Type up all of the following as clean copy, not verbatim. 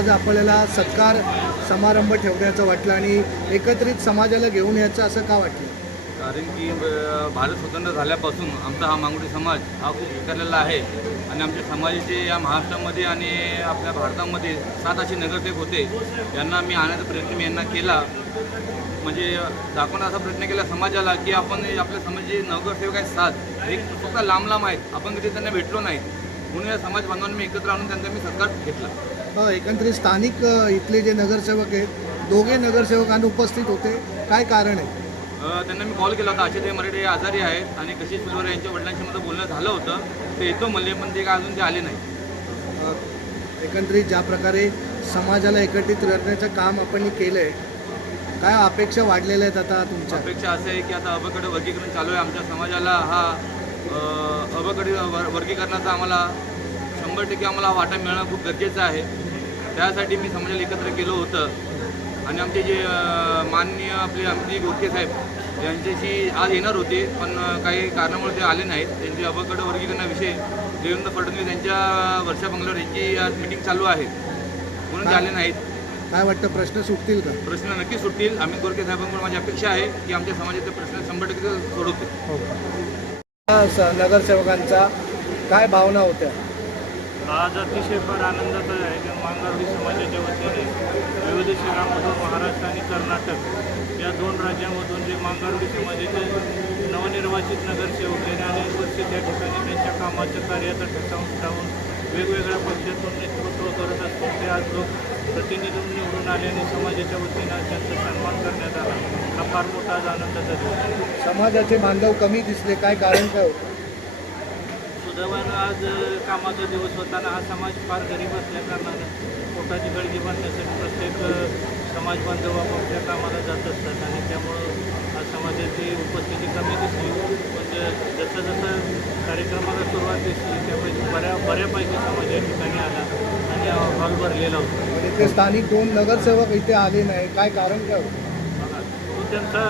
आज आपल्याला सत्कार समारंभ ठेवण्याचं वाटलं आणि एकत्रित समाजाला घेऊन यायचं असं का वाटलं? कारण की भारत स्वतंत्र झाल्यापासून आमचा हा मांगुडी समाज हा खूप विखरलेला आहे आणि आमच्या समाजाचे या महाराष्ट्रामध्ये आणि आपल्या भारतामध्ये 7 असे नगरसेवक होते. यांना मी आणण्याचा प्रयत्न मी यांना केला, म्हणजे दाखवण्याचा असा प्रयत्न केला समाजाला की आपण आपल्या समाजाचे नगरसेवक आहेत 7, एक स्वतः लांब लांब आहेत, आपण कधी त्यांना भेटलो नाही, म्हणून या समाज बांधवांनी मी एकत्र आणून त्यांचा मी सत्कार घेतला. एकंदरीत स्थानिक इथले जे नगरसेवक आहेत, दोघे नगरसेवक अनुपस्थित होते, काय कारण आहे? त्यांना मी कॉल केला होता. अक्षय मराठे आजारी आहेत आणि कशिश फुलवर यांच्या वडिलांशी माझं बोलणं झालं होतं, ते येतो म्हणले, पण ते काय अजून ते आले नाही. एकंदरीत ज्या प्रकारे समाजाला एकत्रित करण्याचं काम आपण केलं आहे, काय अपेक्षा वाढलेल्या आहेत आता तुमच्या? अपेक्षा असं आहे की आता अबकडे वर्गीकरण चालू आहे. आमच्या समाजाला हा अबकडे वर्गीकरणाचा आम्हाला 100% आम्हाला वाटा मिळणं खूप गरजेचं आहे. त्यासाठी मी समाजाला एकत्र केलं होतं आणि आमचे जे माननीय आपले आमचे गोरखे साहेब यांच्याशी आज येणार होते, पण काही कारणामुळे ते आले नाहीत. त्यांचे अबकडे वर्गीकरणाविषयी देवेंद्र फडणवीस यांच्या वर्षा बंगल्यावर यांची आज मीटिंग चालू आहे, म्हणून ते आले नाहीत. काय वाटतं, प्रश्न सुटतील का? प्रश्न नक्की सुटतील. अमित गोरखे साहेबांकडून माझी अपेक्षा आहे की आमच्या समाजाचे प्रश्न 100% सोडवतील. नगरसेवकांचा काय भावना होत्या? आज अतिशय फार आनंदाचा आहे की मांगावली समाजाच्या वतीने विविध शहरांमधून महाराष्ट्र आणि कर्नाटक या 2 राज्यांमधून जे मांगावली समाजाचे नवनिर्वाचित नगरसेवक गेल्या अनेक वर्ष त्या ठिकाणी त्यांच्या कामाच्या कार्याचा ठसा उमटवून वेगवेगळ्या पक्षातून नेतृत्व करत असतात ते आज लोक प्रतिनिधी निवडून आले आणि समाजाच्या वतीनं त्यांचा सन्मान करण्यात आला. हा फार मोठा आज आनंदाचा दिवस आहे. समाजाचे बांधव कमी दिसले, काय कारण काय होतं? सुदैवानं आज कामाचा दिवस होताना हा समाज फार गरीब असल्या कारणानं पोटाची गळगी बांधण्यासाठी प्रत्येक समाज बांधव आपापल्या कामाला जात असतात आणि त्यामुळं आज समाजाची उपस्थिती कमी दिसली. म्हणजे जसं जसं कार्यक्रमाला सुरुवात दिसली त्यापैकी बऱ्यापैकी समाज या ठिकाणी आला आणि हॉल भरलेला होता. म्हणजे ते स्थानिक 2 नगरसेवक इथे आले नाही, काय कारण काय होतं? तो त्यांचा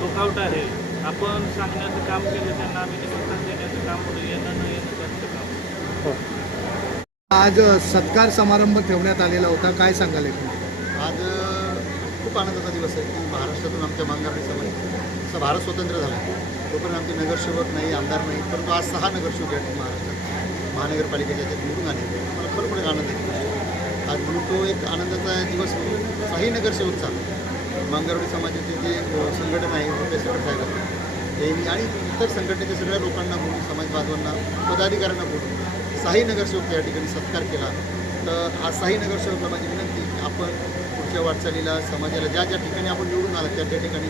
लुकआउट आहे. आपण सांगण्याचं काम केलं, त्यांना आम्ही निमंत्रण देण्याचं काम करू, येणं न येणं त्यांचं काम. आज सत्कार समारंभ ठेवण्यात आलेला होता, काय सांगाल? आज खूप आनंदाचा दिवस आहे की महाराष्ट्रातून आमच्या मांगावली समाज भारत स्वतंत्र झाला, तोपर्यंत आमचे नगरसेवक नाही, आमदार नाही, परंतु आज 6 नगरसेवक या महाराष्ट्रात महानगरपालिकेच्या याच्यात निवडून आले. मला खरोखर आनंद आहे आज, म्हणून तो एक आनंदाचा दिवस म्हणून 6ही नगरसेवकचा मांगावली समाजाचे जे संघटन आहे, मोठे साहेब यांनी आणि इतर संघटनेच्या सगळ्या लोकांना बोलून, समाज बांधवांना, पदाधिकाऱ्यांना बोलून 6ही नगरसेवक या ठिकाणी सत्कार केला. तर आज 6ही नगरसेवकला माझी विनंती की आपण पुढच्या वाटचालीला समाजाला ज्या ज्या ठिकाणी आपण निवडून आला त्या त्या ठिकाणी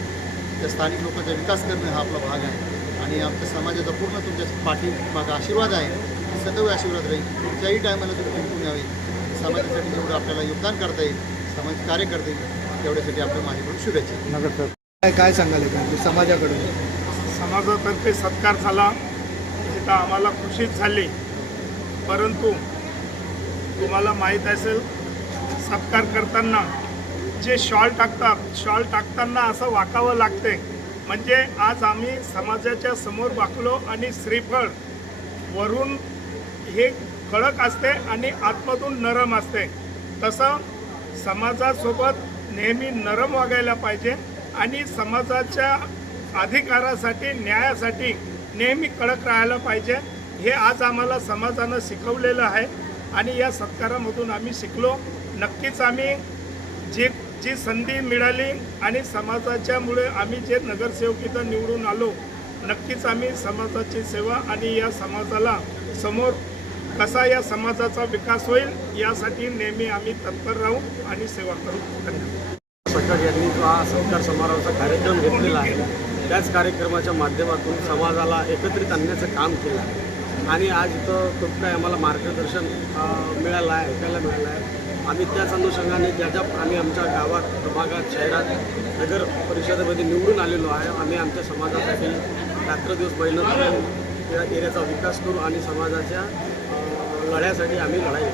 त्या स्थानिक लोकांचा विकास करणं हा आपला भाग आहे आणि आमच्या समाजाचा पूर्ण तुमच्या पाठीमागा आशीर्वाद आहे. सदैव आशीर्वाद राहील. कुठच्याही टायमाला तुम्ही जिंकून यावे, समाजासाठी जेवढं आपल्याला योगदान करता येईल, समाज कार्य करता येईल, तेवढ्यासाठी आपल्या माझ्याकडून शुभेच्छा. नगरसेवक काय सांगाल समाजाकडून? समाजातर्फे सत्कार झाला तिथं आम्हाला खुशीच झाली, परंतु तुम्हाला माहीत असेल सत्कार करताना जे शॉल टाकताना असं वाकावं लागते. म्हणजे आज आम्ही समाजाच्या समोर वाकलो आणि श्रीफळ वरून हे कडक असते आणि आतमधून नरम असते, तसं समाजासोबत नेहमी नरम वागायला पाहिजे आणि समाजाच्या अधिकारासाठी, न्यायासाठी नेहमी कडक राहायला पाहिजे. हे आज आम्हाला समाजानं शिकवलेलं आहे आणि या सत्कारामधून आम्ही शिकलो. नक्कीच आम्ही जी संधी मिळाली आणि समाजाच्यामुळे आम्ही जे नगरसेवक इथं निवडून आलो, नक्कीच आम्ही समाजाची सेवा आणि या समाजाला समोर कसा या समाजाचा विकास होईल यासाठी नेहमी आम्ही तत्पर राहू आणि सेवा करू. धन्यवाद. सरकार यांनी जो हा सत्कार समारंभाचा कार्यक्रम घेतलेला आहे, त्याच कार्यक्रमाच्या माध्यमातून समाजाला एकत्रित आणण्याचं काम केलं आहे आणि आज इथं खूप काही आम्हाला मार्गदर्शन मिळालं आहे, ऐकायला मिळालं आहे. आम्ही त्याच अनुषंगाने ज्या आम्ही आमच्या गावात, प्रभागात, शहरात, नगर परिषदेमध्ये निवडून आलेलो आहे, आम्ही आमच्या समाजासाठी रात्रदिवस मेहनत करून या एरियाचा विकास करू आणि समाजाच्या लढ्यासाठी आम्ही लढाई